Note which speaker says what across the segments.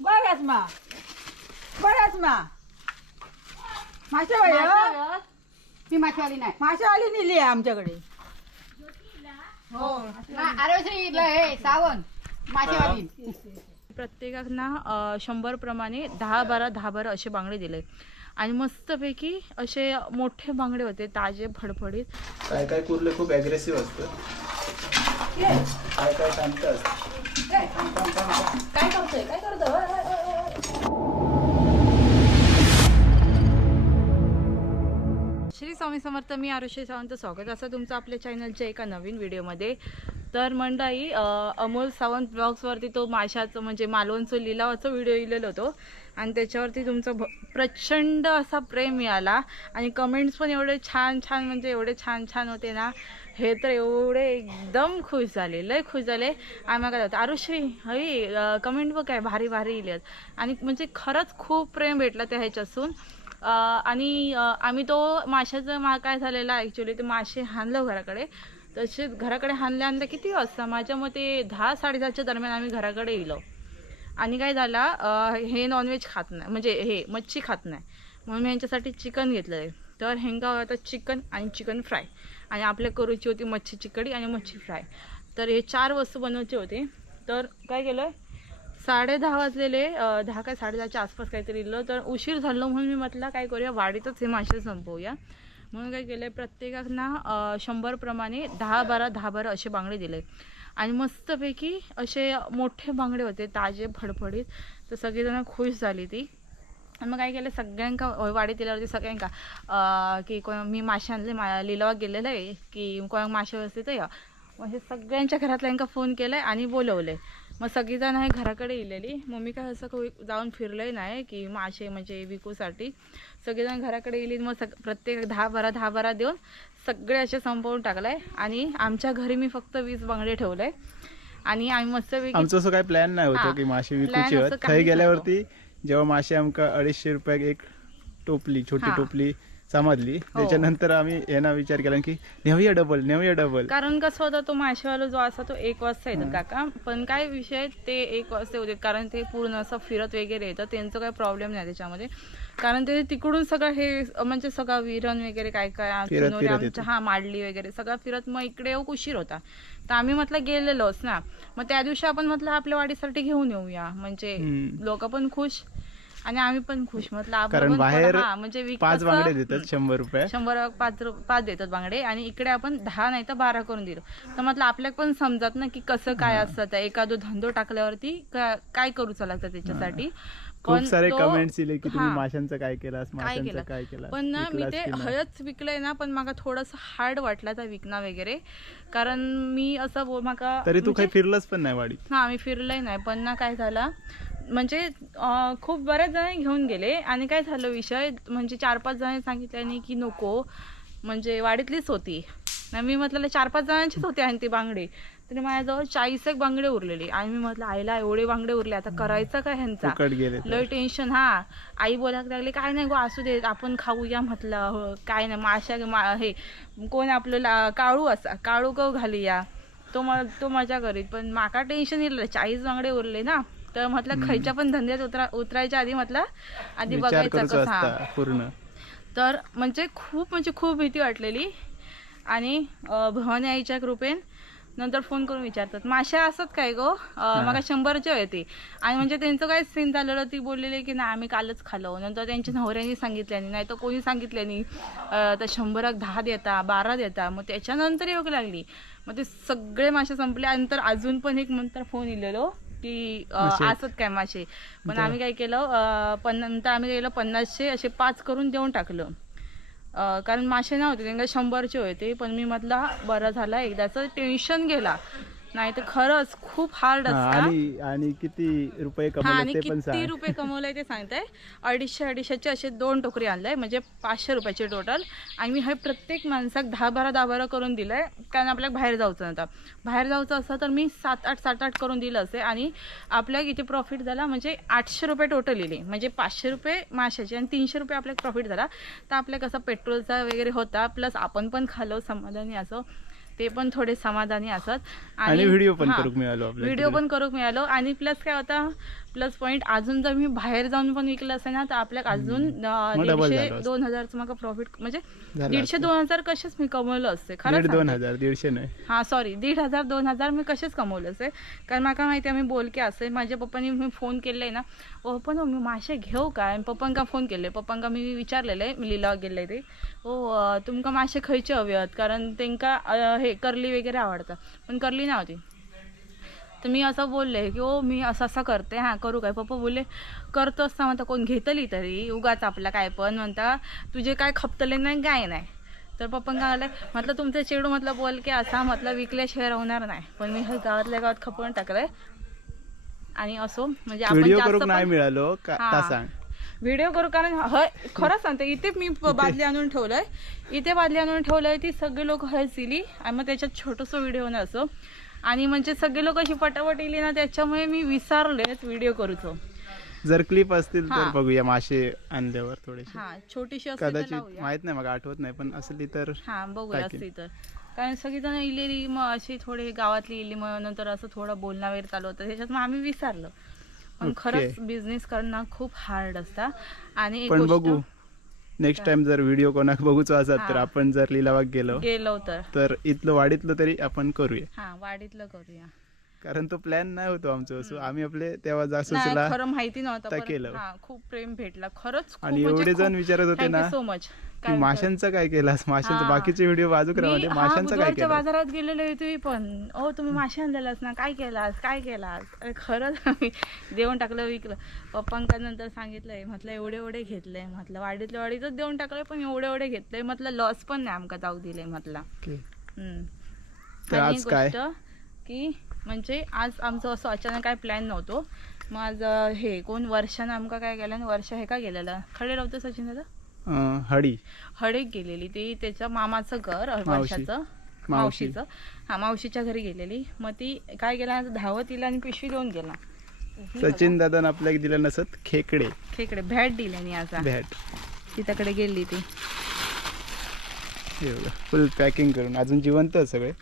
Speaker 1: बघाच मा. बघाच मा. माशावाली हो?
Speaker 2: मी माथेवाली नाही.
Speaker 1: माशावाली नेली आहे आमच्याकडे. हो.
Speaker 2: अरे हे सावंत. माथेवाली
Speaker 3: प्रत्येकांना अ, शंभर प्रमाणे दहा बारा दहा बारा असे बांगडे दिले. आणि मस्तपैकी असे मोठे बांगडे होते ताजे फडफडीत.
Speaker 4: काय काय कुर्ले खूप अग्रेसिव्ह असतं. काय काय शांत असतं.
Speaker 1: काय करतोय काय
Speaker 3: श्री स्वामी समर्थ मी आरुषी सावंत. स्वागत असं तुमचं आपल्या चॅनलच्या एका नवीन व्हिडिओमध्ये तर मंडळी अमोल सावंत ब्लॉग्सवरती तो माशाचं म्हणजे मालवणचं लिलावाचं व्हिडिओ लिहिलेला होतो. आणि त्याच्यावरती तुमचं भ प्रचंड असा प्रेम मिळाला. आणि कमेंट्स पण एवढे छान छान म्हणजे एवढे छान छान होते ना. हे तर एवढे एकदम खुश झाले लय खुश झाले. आम्ही काय होतं आरुश्री हवी कमेंट बघ काय भारी भारी लिहिल्यात आणि म्हणजे खरंच खूप प्रेम भेटलं त्या ह्याच्यासून आणि आम्ही तो माशाचं मा काय झालेला ॲक्च्युली ते मासे हाणलं घराकडे. तसेच घराकडे हाणल्या आणलं किती वाजता? माझ्या मते दहा साडेदहाच्या दरम्यान आम्ही घराकडे येलो आणि काय झाला हे नॉनव्हेज खात नाही. म्हणजे हे मच्छी खात नाही. म्हणून मी यांच्यासाठी चिकन घेतलं आहे तर हेंगा होता चिकन आणि चिकन फ्राय आणि आपल्या करूची होती मच्छी चिकडी आणि मच्छी फ्राय तर हे चार वस्तू बनवायचे होते. तर काय केलं साडे दहा वाजलेले दहा काय साडेदहाच्या आसपास काहीतरी इलं. तर उशीर झालं म्हणून मी म्हटलं काय करूया? वाडीतच हे मासे संपवूया. म्हणून काय केलं प्रत्येकांना शंभरप्रमाणे दहा बारा दहा बारा असे बांगडे दिले. आणि मस्तपैकी असे मोठे बांगडे होते ताजे फडफडीत. तर सगळीजणं खुश झाली ती. आणि मग काय केलं सगळ्यांका वाडीत दिल्यावरती सगळ्यांका की कोण मी मासे आणले मा लिलावा गेलेलं आहे की कोण मासे असते तर या मग हे सगळ्यांच्या घरातल्यांका फोन केलाय आणि बोलवले मग सगळीजण हे घराकडे येलेली मम्मी काय असं जाऊन फिरलंय नाही की मासे म्हणजे विकूसाठी. सगळेजण घराकडे येईल मग सग प्रत्येक दहा बारा दहा बारा देऊन सगळे असे संपवून टाकलाय. आणि आमच्या घरी मी फक्त वीस बांगडे ठेवले आणि आम्ही मस्तपैकी
Speaker 4: आमचं असं काही प्लॅन नाही
Speaker 3: हा.
Speaker 4: होतं की मासे विकूचे थंय गेल्यावरती जेव्हा मासे आमका अडीचशे रुपयाक एक टोपली छोटी
Speaker 3: हा. हो.
Speaker 4: टोपली समजली. त्याच्यानंतर आम्ही यांना विचार केला की नेऊया डबल नेऊया डबल
Speaker 3: कारण कसं होतं तो माशेवाला जो असा तो एक वाजता येतात काका. पण काय विषय ते एक वाजता होते कारण ते पूर्ण असं फिरत वगैरे येतं. त्यांचं काही प्रॉब्लेम नाही त्याच्यामध्ये. कारण ते तिकडून सगळं हे म्हणजे सगळं विरण वगैरे काय काय
Speaker 4: फिरत-
Speaker 3: आमच्या. हा माडली वगैरे सगळं फिरत मग इकडे येऊ उशीर होता. तर आम्ही म्हटलं गेलेलोच ना. मग त्या दिवशी आपण म्हटलं आपल्या वाडीसाठी घेऊन येऊया. म्हणजे
Speaker 4: हम्म.
Speaker 3: लोक पण खुश आणि आम्ही पण खुश. म्हटलं आपलं
Speaker 4: कारण
Speaker 3: पण
Speaker 4: बाहेर
Speaker 3: हा, म्हणजे विक-
Speaker 4: पाच
Speaker 3: कसं-
Speaker 4: बांगडे देतात शंभर रुपये.
Speaker 3: शंभर पाच रु- पाच देतात बांगडे आणि इकडे आपण दहा नाही तर बारा करून दिलो. तर म्हटलं आपल्याला पण समजत ना की कसं काय असतं. त्या एखादं धंदो टाकल्यावरती का- काय करूच लागतं त्याच्यासाठी?
Speaker 4: खूप सारे कमेंट्स दिले की तुम्ही. माशांचं काय
Speaker 3: काय
Speaker 4: माशांचं
Speaker 3: केलं?
Speaker 4: काय केलं
Speaker 3: पण ना मी ते हयच विकलंय ना पण मला थोडस हार्ड वाटला त्या विकणं वगैरे. कारण मी असं माका
Speaker 4: तरी तू
Speaker 3: म्हणजे-
Speaker 4: काही फिरलंच पण नाही वाडी
Speaker 3: हा मी फिरलंय नाही. पण ना काय झालं म्हणजे खूप बऱ्याच जण घेऊन गेले. आणि काय झालं विषय? म्हणजे चार पाच जण सांगितल्याने की नको. म्हणजे वाडीतलीच होती. मी म्हटलं चार पाच जणांचीच होती आणि ती बांगडे. तरी माझ्याजवळ चाळीस एक बांगडे उरलेली. आणि मी म्हटलं आईला एवढे बांगडे उरले आता करायचं काय ह्यांचा. लय टेन्शन हा. आई बोलायला लागली काय नाही गो असू दे आपण खाऊया म्हटलं. हो, काय नाही माशा हे कोण आपलं काळू असा काळू गव घालूया तो म तो मजा करीत पण माका टेन्शन येईल चाळीस बांगडे उरले ना. तर म्हटलं खायच्या पण धंद्यात उतरा उतरायच्या आधी म्हटलं आधी बघायचं कसं हा.
Speaker 4: पूर्ण.
Speaker 3: तर म्हणजे खूप म्हणजे खूप भीती वाटलेली. आणि भवानी आईच्या कृपेन नंतर फोन करून विचारतात. माश्या असतात काय गो? मग शंभरच्या होते आणि म्हणजे त्यांचं काय सीन झालेलं ती बोललेली की नाही आम्ही कालच खालो नंतर त्यांच्या नवऱ्याने सांगितल्यानी नाही तर कोणी सांगितल्यानी तर शंभराक दहा देता बारा देता. मग त्याच्यानंतर योग लागली. मग ते सगळे मासे संपले. नंतर अजून पण एक नंतर फोन इलेलो की अं,
Speaker 4: मासे.
Speaker 3: असत काय मासे? पण आम्ही काय केलं पण नंतर आम्ही गेलो पन्नासशे असे पाच करून देऊन टाकलं. कारण मासे नव्हते त्यांना शंभरचे होते पण मी म्हटलं बरं झालं एकदाच टेन्शन गेला. नाही तर खरंच खूप हार्ड असतं.
Speaker 4: आणि आणि किती रुपये
Speaker 3: हा आणि
Speaker 4: कमवले ते पण
Speaker 3: किती
Speaker 4: सांग.
Speaker 3: रुपये कमवले ते सांगताय अडीचशे अडीचशेचे असे दोन टोकरी आणलाय म्हणजे पाचशे रुपयाचे टोटल आणि मी हे प्रत्येक माणसाक दहा बारा दहा बारा करून दिलंय. कारण आपल्याला बाहेर जायचं नव्हतं. बाहेर जायचं असतं तर मी सात आठ सात आठ करून दिलं असे. आणि आपल्या इथे प्रॉफिट झाला? म्हणजे आठशे रुपये टोटल इले. म्हणजे पाचशे रुपये माशाचे आणि तीनशे रुपये आपल्याला प्रॉफिट झाला. तर आपल्या कसं पेट्रोलचा वगैरे होता. प्लस आपण पण खालो समाधानी असो. ते पण थोडे समाधानी असत
Speaker 4: आणि व्हिडिओ पण. करूक मिळालो
Speaker 3: व्हिडिओ. पण करूक मिळालो आणि प्लस काय होता प्लस पॉईंट अजून जर मी बाहेर जाऊन पण विकलं असेल ना तर आपल्याला अजून दीडशे
Speaker 4: असतं.
Speaker 3: दोन हजारचं मला प्रॉफिट म्हणजे दीडशे
Speaker 4: असतं.
Speaker 3: दोन हजार कसेच मी कमवलं असते खरं
Speaker 4: दोन. हजार दीडशे नाही.
Speaker 3: हा सॉरी दीड हजार दोन हजार मी कसेच कमवले असे. कारण मला माहिती आहे मी बोलके असे. माझ्या पप्पानी मी फोन केले ना ओ पण मी मासे घेऊ काय पप्पांका फोन केले. पप्पांका मी विचारलेले मी लिलाव गेले ते. ओ तुमका मासे खयचे हवे आहेत कारण अं, हे करली वगैरे आवडतं. पण करली नव्हती तर मी असं बोलले की ओ मी असं असं करते हां करू काय? पप्पा बोलले करतो असता म्हणता कोण घेतली तरी? उगाच आपला काय पण. म्हणता तुझे काय खपतले नाही काय नाही. तर पप्पन काय आलं म्हटलं तुमचं चेडू म्हटलं बोल की असा म्हटलं विकल्याशिवाय राहणार नाही. पण मी हे गावातल्या गावात खपवून टाकलंय. आणि असो म्हणजे आपण जास्त
Speaker 4: नाही मिळालो? सांग.
Speaker 3: व्हिडिओ करू कारण हय खरंच सांगते इथे मी बादली आणून ठेवलंय. इथे बादली आणून ठेवलंय ती सगळी लोक हळद दिली आणि मग त्याच्यात छोटस व्हिडिओ असो. आणि म्हणजे सगळे लोक अशी पटापट येली ना त्याच्यामुळे मी विसरलेच व्हिडिओ करूचो
Speaker 4: जर क्लिप असतील तर
Speaker 3: हा.
Speaker 4: बघूया मासे आणल्यावर थोडेसे
Speaker 3: हा छोटीशी असली तर
Speaker 4: कदाचित
Speaker 3: लावूया.
Speaker 4: माहीत नाही मग आठवत नाही पण असली तर
Speaker 3: हा बघूया
Speaker 4: टाकेन.
Speaker 3: असली तर कारण सगळीजण इलेली मग अशी थोडी गावातली इली मग नंतर असं थोडं बोलणं वगैरे चालू होतं त्याच्यात मग आम्ही विसरलो पण. खरंच बिझनेस करणं खूप हार्ड असता आणि एक
Speaker 4: पण
Speaker 3: गोष्ट
Speaker 4: बघू नेक्स्ट टाइम जर व्हिडिओ कोणाक बघूचो असत तर. आपण जर लिलावाक गेलो
Speaker 3: गेलो तर.
Speaker 4: तर इथलं वाडीतलं तरी आपण करूया.
Speaker 3: हा वाडीतलं करूया.
Speaker 4: कारण तो प्लॅन नाही होतो आमचं. असं आम्ही आपले तेव्हा जा
Speaker 3: नाही
Speaker 4: सुचला
Speaker 3: खरं माहिती नव्हतं
Speaker 4: केलं.
Speaker 3: हा खूप प्रेम भेटला. खरंच
Speaker 4: आणि
Speaker 3: म्हणजे
Speaker 4: एवढे जण विचारत होते ना
Speaker 3: so much.
Speaker 4: की
Speaker 3: काय
Speaker 4: माशांचं काय केलास माशांचं. बाकीचे व्हिडिओ दे.
Speaker 3: हा
Speaker 4: माशांचं काय केलं?
Speaker 3: बाजारात गेलेलो तुम्ही पण. ओ तुम्ही मासे आणलेलास ना? काय केलास? काय केलास? अरे खरंच मी देऊन टाकलं विकलं. पप्पांका नंतर सांगितलंय म्हटलं एवढे एवढे घेतलंय म्हटलं वाडीतल्या वाडीतच देऊन टाकलंय पण एवढे एवढे घेतलंय म्हटलं लॉस पण नाही आमका जाऊ दिले म्हटलं. आणि
Speaker 4: आज?
Speaker 3: गोष्ट की म्हणजे आज आमचं असं अचानक काय प्लॅन नव्हतो. मग आज अं, हे कोण वर्षानं आमका काय केलं वर्ष हे काय गेलेलं? खडे राहतो सचिन दादा?
Speaker 4: हडी.
Speaker 3: हडेक गेलेली. ती त्याच्या मामाचं घर. वर्षाचं.
Speaker 4: मावशी.
Speaker 3: मावशीचं. हा मावशीच्या घरी गेलेली. मग ती काय गेला? धावत तिला आणि पिशवी देऊन गेला.
Speaker 4: सचिन दादा आपल्याला दिलं नसत खेकडे.
Speaker 3: खेकडे. भेट दिल्यानी आता
Speaker 4: बॅट
Speaker 3: तिच्याकडे गेली ती.
Speaker 4: फुल पॅकिंग करून. अजून जिवंत आहे सगळे.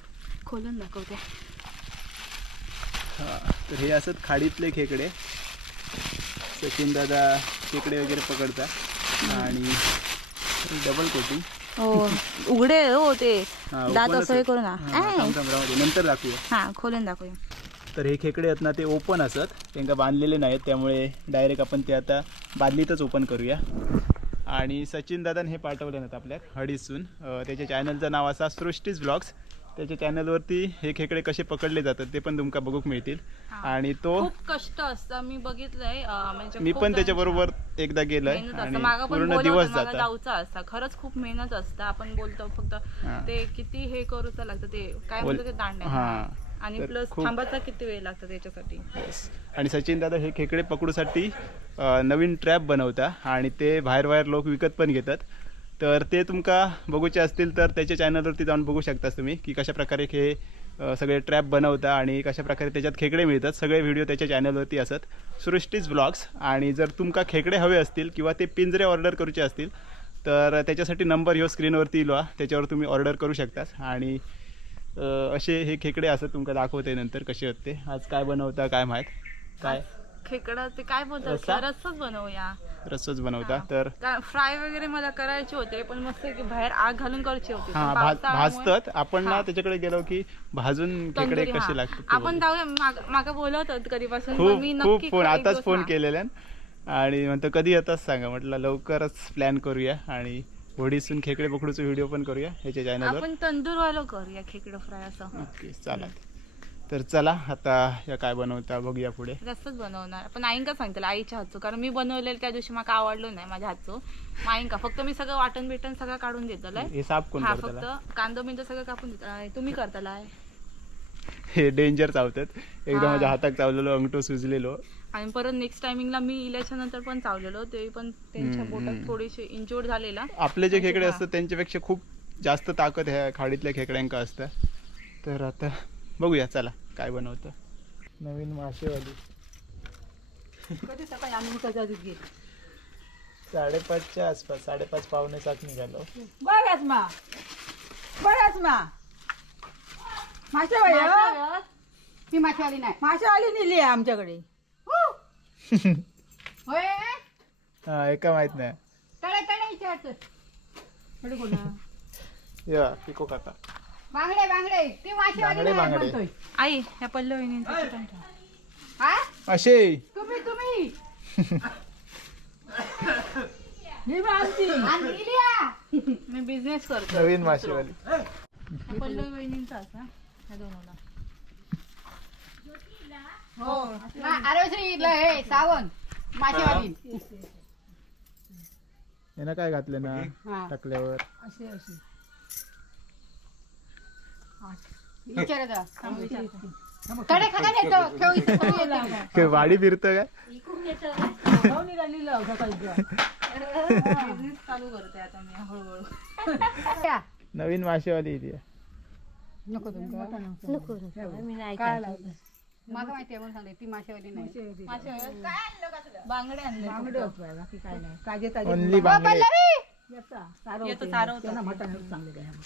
Speaker 3: खोलून दाखवते.
Speaker 4: हा, तर हे असत खाडीतले खेकडे. सचिन दादा खेकडे वगैरे पकडतात. आणि डबल कोटिंग
Speaker 3: हो उघडे हो ते.
Speaker 4: हा,
Speaker 3: दात
Speaker 4: open
Speaker 3: असं हे. करू ना.
Speaker 4: हा, थांब, थांब, राहू दे. नंतर दाखवूया.
Speaker 3: हा खोलून दाखवूया.
Speaker 4: तर हे खेकडे आहेत ना ते ओपन असत. त्यांना बांधलेले नाहीत त्यामुळे डायरेक्ट आपण ते आता बादलीतच ओपन करूया. आणि सचिन दादान हे पाठवले नाहीत आपल्याक हडीसून. त्याच्या चॅनलचं नाव असा सृष्टीज ब्लॉग्स त्याच्या चॅनलवरती हे खेकडे कसे पकडले जातात ते पण तुमका बघूक मिळतील. आणि तो
Speaker 3: खूप कष्ट असतं. मी बघितलंय अं, म्हणजे
Speaker 4: मी
Speaker 3: खूप
Speaker 4: पण
Speaker 3: जणांच्या-
Speaker 4: त्याच्याबरोबर एकदा गेलोय
Speaker 3: मेहनत
Speaker 4: आणि
Speaker 3: असतं मागं पण
Speaker 4: पूर्ण दिवस
Speaker 3: मागं
Speaker 4: जातात.
Speaker 3: जाऊचं असतं. खरंच खूप मेहनत असतं. आपण बोलतो फक्त
Speaker 4: हा.
Speaker 3: ते किती हे करूचं लागतं. ते काय
Speaker 4: बोल-
Speaker 3: म्हणतात ते दांड्या.
Speaker 4: हा.
Speaker 3: आणि
Speaker 4: तर
Speaker 3: प्लस
Speaker 4: खूप-
Speaker 3: थांबायचा किती वेळ लागतो त्याच्यासाठी?
Speaker 4: Yes. आणि सचिन दादा हे खेकडे पकडूसाठी अ, नवीन ट्रॅप बनवता आणि ते बाहेर बाहेर लोक विकत पण घेतात. तर ते तुमका बघूचे असतील तर त्याच्या चॅनलवरती जाऊन बघू शकता तुम्ही की कशा प्रकारे हे सगळे ट्रॅप बनवता आणि कशा प्रकारे त्याच्यात खेकडे मिळतात. सगळे व्हिडिओ त्याच्या चॅनलवरती असत. सृष्टीज ब्लॉग्स आणि जर तुमका खेकडे हवे असतील किंवा ते पिंजरे ऑर्डर करूचे असतील तर त्याच्यासाठी नंबर ह्यो स्क्रीनवरती इलो त्याच्यावर तुम्ही ऑर्डर करू शकतास आणि असे हे खेकडे असं तुमका दाखवते नंतर कसे होते आज काय बनवता काय माहीत काय?
Speaker 3: खेकडा ते काय बोलतात?
Speaker 4: रस्सा?
Speaker 3: रस्साच बनवूया.
Speaker 4: रस्सच बनवता? तर
Speaker 3: फ्राय वगैरे मला करायचे होते पण मस्त की बाहेर आग घालून करायची होती.
Speaker 4: हा
Speaker 3: पण
Speaker 4: भाज
Speaker 3: पावसाळ्यामुळे-
Speaker 4: भाजतात. आपण ना. त्याच्याकडे गेलो की भाजून खेकडे
Speaker 3: तंदुरी, हा.
Speaker 4: कसे लागतात ते
Speaker 3: आपण
Speaker 4: बघू.
Speaker 3: जाऊया. माग- बोलवत होत कधीपासून पण
Speaker 4: खूप
Speaker 3: मी
Speaker 4: खूप
Speaker 3: नक्की
Speaker 4: फोन
Speaker 3: एक
Speaker 4: आताच
Speaker 3: दिवस
Speaker 4: फोन
Speaker 3: हा.
Speaker 4: केलेल्या आणि म्हणतो कधी येतात सांगा. म्हटलं लवकरच प्लॅन करूया आणि होडीसून खेकडे पकडूचा व्हिडिओ पण करूया ह्याच्या चॅनलवर
Speaker 3: आपण तंदूर वालो करूया खेकडं फ्राय असं.
Speaker 4: ओके चालेल. तर चला आता या काय बनवता बघूया पुढे.
Speaker 3: रस्ताच बनवणार. पण आईंका सांगतील आईच्या हातचं. कारण मी बनवलेलं त्या दिवशी मला आवडलं नाही माझ्या हातचं. मग आईंका फक्त मी सगळं वाटण बिटण सगळं काढून देतलंय.
Speaker 4: हे साफ कोण
Speaker 3: हा
Speaker 4: करताला
Speaker 3: फक्त कांदा बिंदा सगळं कापून देत तुम्ही करताला
Speaker 4: हे डेंजर चावतात. एकदा
Speaker 3: हा.
Speaker 4: माझ्या हातात चावलेलो अंगठो सुजलेलो.
Speaker 3: आणि परत नेक्स्ट टायमिंगला मी इल्याच्या नंतर पण चावलेलो. ते पण त्यांच्या
Speaker 4: हम्म,
Speaker 3: बोटात
Speaker 4: हम्म.
Speaker 3: थोडीशी इंजोर्ड झालेला.
Speaker 4: आपले जे खेकडे. असतात त्यांच्यापेक्षा खूप जास्त ताकद ह्या खाडीतल्या खेकड्यांका असतात तर आता बघूया चला काय बनवतं. नवीन मासेवाली.
Speaker 1: कधी सकाळी आम्ही गेलो
Speaker 4: साडेपाचच्या आसपास साडेपाच पावणे सात निघालो.
Speaker 1: बघाच मा. बघाच मा. माशावाली हो?
Speaker 2: मी मासेवाली नाही.
Speaker 1: माशावाली नेली आहे आमच्याकडे.
Speaker 2: होय?
Speaker 4: हा एका माहीत नाही.
Speaker 2: तळे तळे विचारतो
Speaker 1: कोणा
Speaker 4: या पिको काका
Speaker 2: बांगडे बांगडे. ती माशेवाली
Speaker 4: बांगडे,
Speaker 2: नाही
Speaker 4: बांगडे.
Speaker 2: म्हणतोय.
Speaker 3: आई ह्या पल्लव वहिनींचं चिकन ठेव.
Speaker 2: हा?
Speaker 4: असे
Speaker 2: तुम्ही तुम्ही.
Speaker 1: ही बा आमची
Speaker 2: आणि इलिया.
Speaker 3: मी बिझनेस करतो.
Speaker 4: नवीन माशेवाली
Speaker 3: ह्या पल्लव वहिनींचा असा ह्या दोनला.
Speaker 2: हो. अरे श्री हे सावंत. माशेवाली
Speaker 4: यानं काय घातलं ना?
Speaker 2: हा.
Speaker 4: टाकल्यावर.
Speaker 1: असे असे
Speaker 2: ठेव इथं ठेव इथं.
Speaker 4: काय वाडी फिरतं काय
Speaker 1: जाऊन निघालेलं सकाळी
Speaker 3: बिझनेस चालू करते आता मी हळूहळू.
Speaker 2: या.
Speaker 4: नवीन माशेवाली इथे
Speaker 2: नको तुमचं मला माहिती आहे म्हणून सांगते ती माशेवाली नाही.
Speaker 3: बांगडे आणले
Speaker 1: बाकी काय नाही. ताजे ताजे
Speaker 4: ओनली बांगडे.
Speaker 2: पल्लवी
Speaker 1: येता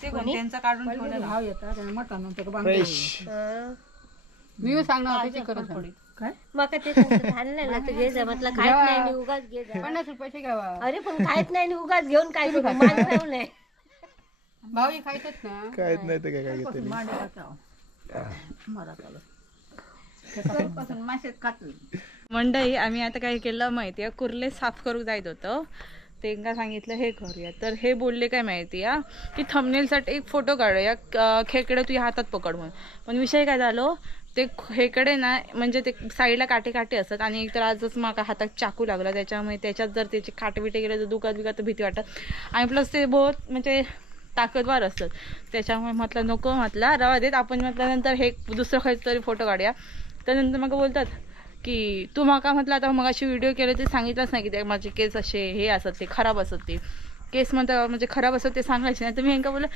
Speaker 3: ते कोण? त्यांचं काढून ठेवलेलं.
Speaker 2: मी सांगणार होते चिकन सांग.
Speaker 1: काय?
Speaker 5: मका ते सांगतो, झालं ना तू घे जा म्हटलं खायत नाही आणि उगाच घे जा.
Speaker 2: पन्नास रुपयाचे घ्यावा.
Speaker 5: अरे पण खायत नाही आणि उगाच घेऊन काय करू मान ठेवलंय
Speaker 2: भाऊ हे खायचंच ना.
Speaker 4: काहीच नाही तर काय घेतली
Speaker 3: मंडई आम्ही आता काय केलं माहिती आहे कुर्ले साफ करू जायत होतं. त्यांना सांगितलं हे करूया तर हे बोलले काय माहिती आ की थमनेलसाठी एक फोटो काढूया क- खेकडे तुझ्या हातात पकड म्हणून. पण विषय काय झालो ते खेकडे ना म्हणजे ते साईडला काटे काटे असतात आणि एक तर आजच माका हातात चाकू लागला त्याच्यामुळे त्याच्यात जर त्याचे काटे बिटे गेले तर दुखत बिकत तर भीती वाटत. आणि प्लस ते बहुत म्हणजे ताकदवार असतात. त्याच्यामुळे म्हटलं नको म्हटलं रवा देत आपण म्हटल्यानंतर हे दुसरं तरी फोटो काढूया. त्यानंतर मग बोलतात की तू माका म्हटलं आता मग अशी व्हिडिओ केले ते सांगितलंच नाही की ते माझे केस असे हे असत ते खराब असत ते. केस म्हणता म्हणजे खराब असत ते सांगायचे नाही. तर मी यांका बोललं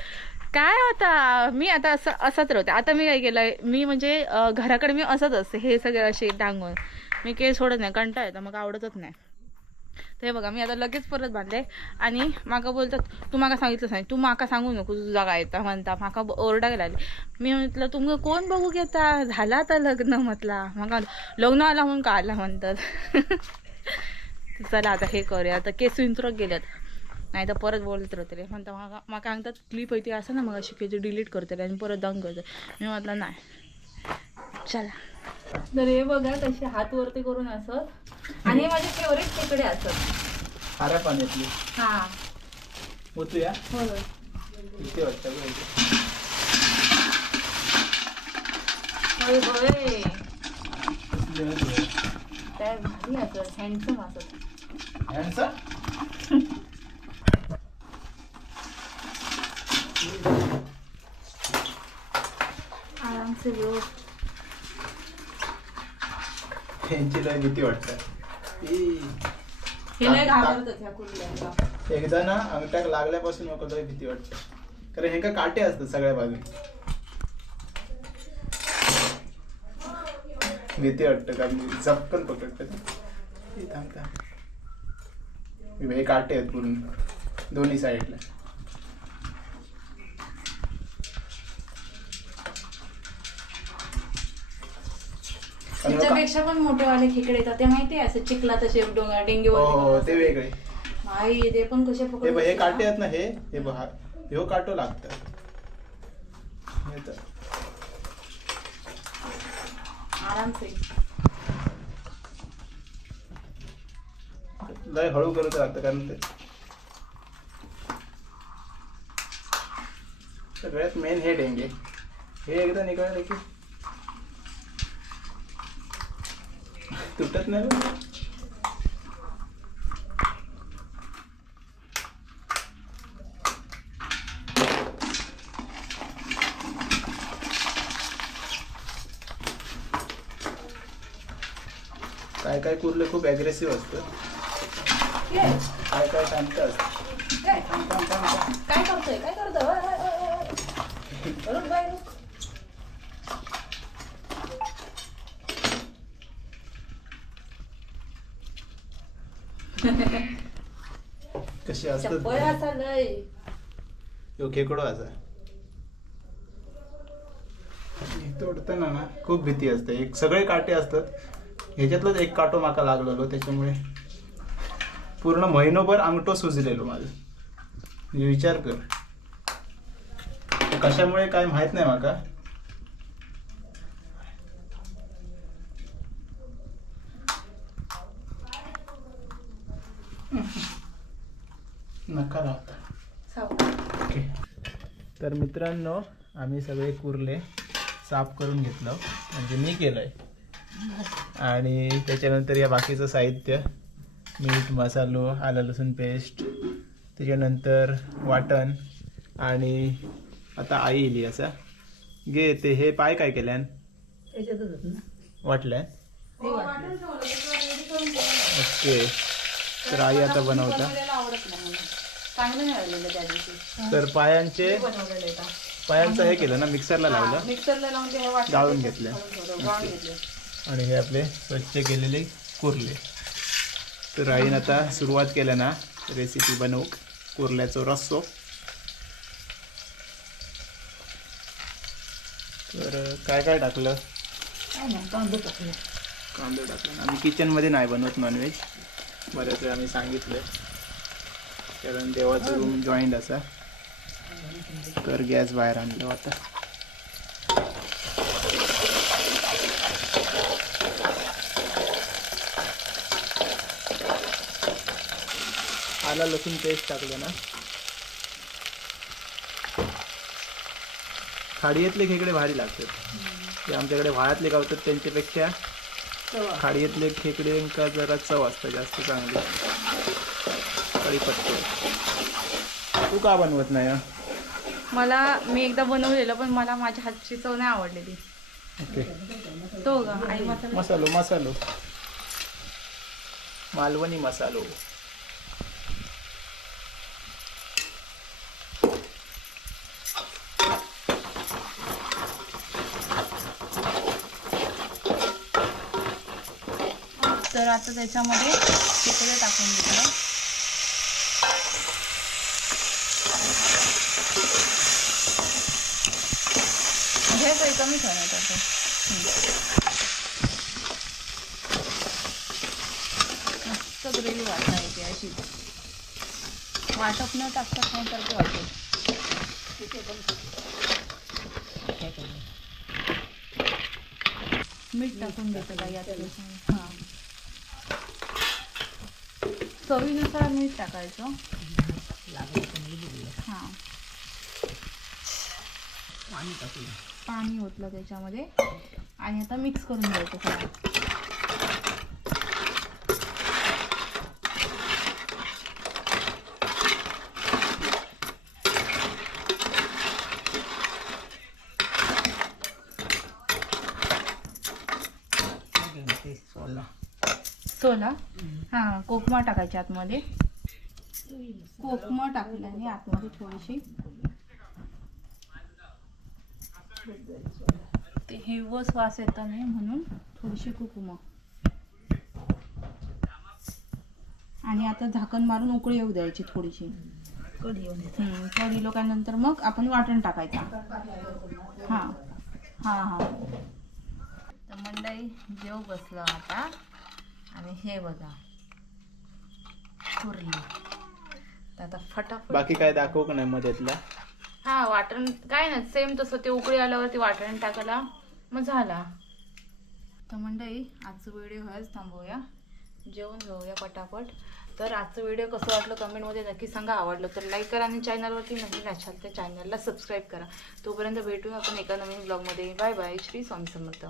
Speaker 3: काय होता मी आता असं असंच राहते. आता मी काय केलं मी म्हणजे घराकडे मी असंच असते हे सगळे असे डांगून मी केस सोडत नाही कंटाळ येतं मग आवडतच नाही. ते बघा मी आता लगेच परत बांधले. आणि माका बोलतात तू माका सांगितलं नाही तू माका सांगू नको तुझा काय येता? म्हणता माका ओरडा गेला. मी म्हटलं तुमचं कोण बघू घेता? झाला आता लग्न म्हटला. मग लग्न आला म्हणून का आला म्हणतात चला आता हे करूया आता केस विंचरत गेल्यात नाही तर परत बोलत राहतले. म्हणता माका माका सांगतात क्लिप होती असं ना मग अशी केजी डिलीट करतले आणि परत दंग करते मी म्हटलं नाही. चला. तर हे बघा कसे हात वरती करून असत आणि हे माझे फेवरेट खेकडे असत
Speaker 4: खाऱ्या पाण्यातली
Speaker 3: हा
Speaker 4: होतो या
Speaker 3: हो
Speaker 4: किती वाटतं बघ इथे.
Speaker 3: होय होय
Speaker 4: कसली?
Speaker 3: काय भारी असत हँडसम असत
Speaker 4: Handsome?
Speaker 3: आराम से लो
Speaker 4: यांची लय भीती वाटतं.
Speaker 3: हे लय घाबरतात ह्या कुर्ल्यांना
Speaker 4: एकदा ना अंगठ्याक लागल्यापासून मला लय भीती वाटते कारण हे का काटे असतात सगळ्या बाजू भीती वाटतं कारण झपकन थांब थांब. हे काटे आहेत पूर्ण. दोन्ही साईडला आणि मग का-
Speaker 3: त्याच्यापेक्षा पण मोठे वाले खेकडे येतात. ते माहिती आहे असं चिखला तसे डोंगर डेंगे
Speaker 4: हो हो ते वेगळे.
Speaker 3: भाई ते पण कसे
Speaker 4: बघ, हे काटे आहेत ना हे? हे बघा. ह्यो काटो लागतात. हे.
Speaker 3: आराम से
Speaker 4: लय हळू करत लागतं कारण ते. सगळ्यात मेन हे डेंगे. हे एकदा निघाले की तुटत नाही काय काय कुर्ले खूप अग्रेसिव्ह असतं काय काय शांत असतं
Speaker 3: काय करतोय काय करतोय
Speaker 4: कशी असतात?
Speaker 3: चप्पल असा लय.
Speaker 4: ह्यो खेकडो असा तोडताना ना खूप भीती असते. एक सगळे काटे असतात. ह्याच्यातलंच एक काटो माका लागलेलो त्याच्यामुळे पूर्ण महिनोभर अंगठो सुजलेलो माझं. म्हणजे विचार कर. कशामुळे काय माहीत नाही माका नका राहता ओके तर मित्रांनो आम्ही सगळे कुर्ले साफ करून घेतलं. म्हणजे मी केलंय. आणि त्याच्यानंतर या बाकीचं साहित्य मीठ मसालो आलं लसूण पेस्ट त्याच्यानंतर वाटण आणि आता आई येईल असा घे ते हे पाय काय केल्यान?
Speaker 1: ते वाटलं
Speaker 4: ओके. तर आई आता बनवता.
Speaker 3: चांगलं नाही राहिलेलं त्या दिवशी.
Speaker 4: तर पायांचे
Speaker 3: बनवलेलं आहे का
Speaker 4: पायांचं हे केलं ना मिक्सरला लावलं?
Speaker 3: मिक्सरला लावून ते वाटण
Speaker 4: गाळून घेतलं.
Speaker 3: गाळून घेतलं
Speaker 4: आणि हे आपले स्वच्छ केलेले कुर्ले. तर आईनं आता सुरुवात केल्या ना रेसिपी बनवूक कुर्ल्याचो रस्सो. तर काय काय टाकलं?
Speaker 1: कांदे टाकले.
Speaker 4: कांदे टाकलं. आम्ही किचनमध्ये नाही बनवत नॉनव्हेज बऱ्याच वेळा आम्ही सांगितलं कारण देवाचं रूम जॉईंट असा. तर गॅस बाहेर आणलं आता. आला लसूण पेस्ट टाकलं ना. खाडियातले खेकडे भारी लागतात ते आमच्याकडे वाळातले गावतात त्यांच्यापेक्षा खाडियातले खेकड्यांका जरा चव असतं जास्त चांगली. कढीपत्ते तू का बनवत नाही हं?
Speaker 3: मला मी एकदा बनवलेलं पण मला माझ्या हातची चव नाही आवडलेली.
Speaker 4: ओके.
Speaker 3: तो आई मसाला.
Speaker 4: मसालो मसालो. मालवणी मसालो.
Speaker 3: तर आता त्याच्यामध्ये खेकडे टाकून घेतलं हे काही कमी ठेवण्यात आता मस्त ग्रेव्ही वाटता येते अशी. वाटप न टाकता खाण्यासारखं वाटेल मीठ टाकून घेतं का यात हां. चवीनुसार मीठ टाकायचं. हां. पाणी पाणी ओतलं त्याच्यामध्ये. आणि आता मिक्स करून घ्यायचं सगळं. सोला? हां कोकमा टाकायची आतमध्ये. कोकमा टाकल्याने आतमध्ये थोडीशी ते हिरवस वास येतो नाही म्हणून थोडीशी कुकुमा. आणि आता झाकण मारून उकळी येऊ द्यायची थोडीशी. कढी लोकांनंतर मग आपण वाटण टाकायचं. हां हां हां. तर मंडळी जेव बसलो आता. आणि हे बघा. कुर्ली. तर आता फटाफट
Speaker 4: बाकी काय दाखवू का नाही मध्येतला
Speaker 3: हा वाटण काय ना सेम तसं ते उकळी आल्यावरती वाटण टाकायला. मग झाला. तर मंडळी आजचं व्हिडिओ हळच थांबवूया. जेवण घेऊया पटापट. तर आजचं व्हिडिओ कसं वाटलं कमेंटमध्ये नक्की सांगा. आवडलं तर लाईक करा आणि चॅनलवरती नवीन असाल तर चॅनलला सबस्क्राईब करा. तोपर्यंत भेटूया आपण एका नवीन ब्लॉगमध्ये बाय बाय श्री स्वामी समर्थ.